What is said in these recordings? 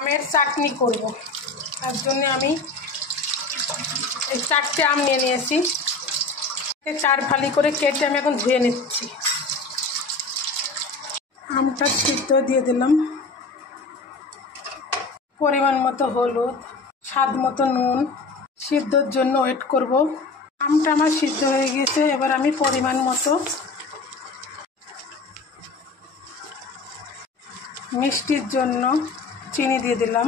আমের চাটনি করব, তার জন্য আমি এই 4টে আম নিয়ে নিয়েছি। 4 ফালি করে কেটে আমি এখন ধুয়ে নিচ্ছি। আমটা সিদ্ধ দিয়ে দিলাম, পরিমাণ মতো হলুদ, স্বাদ মতো নুন। সিদ্ধর জন্য ওয়েট করব। আমটা আমার সিদ্ধ হয়ে গেছে, এবার আমি পরিমাণ মতো মিষ্টির জন্য চিনি দিয়ে দিলাম।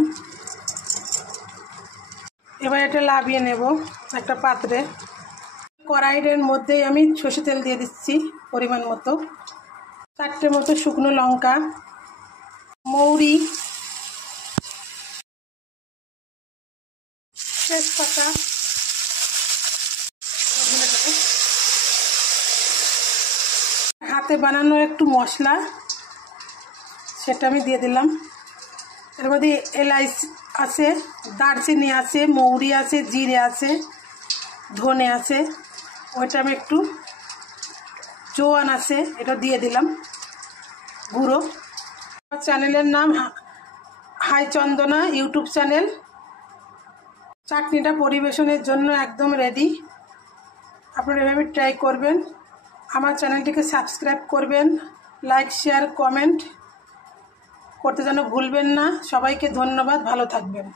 এবার এটা লাভিয়ে নেব একটা পাত্রে। কড়াইয়ের মধ্যেই আমি সরষে তেল দিয়ে দিচ্ছি পরিমাণ মতো। 4টে মতো শুকনো লঙ্কা, মৌরি, তেজপাতা, হাতে বানানো একটু মশলা, সেটা আমি দিয়ে দিলাম। এর মধ্যে এলাচ আছে, দারচিনি আছে, মৌরি আছে, জিরে আছে, ধনে আছে, ওইটা আমি একটু জোয়ান আছে, এটা দিয়ে দিলাম গুঁড়ো। আমার চ্যানেলের নাম হাই চন্দনা ইউটিউব চ্যানেল। চাটনিটা পরিবেশনের জন্য একদম রেডি। আপনারা এভাবে ট্রাই করবেন। আমার চ্যানেলটিকে সাবস্ক্রাইব করবেন, লাইক, শেয়ার, কমেন্ট করতে যেন ভুলবেন না। সবাইকে ধন্যবাদ, ভালো থাকবেন।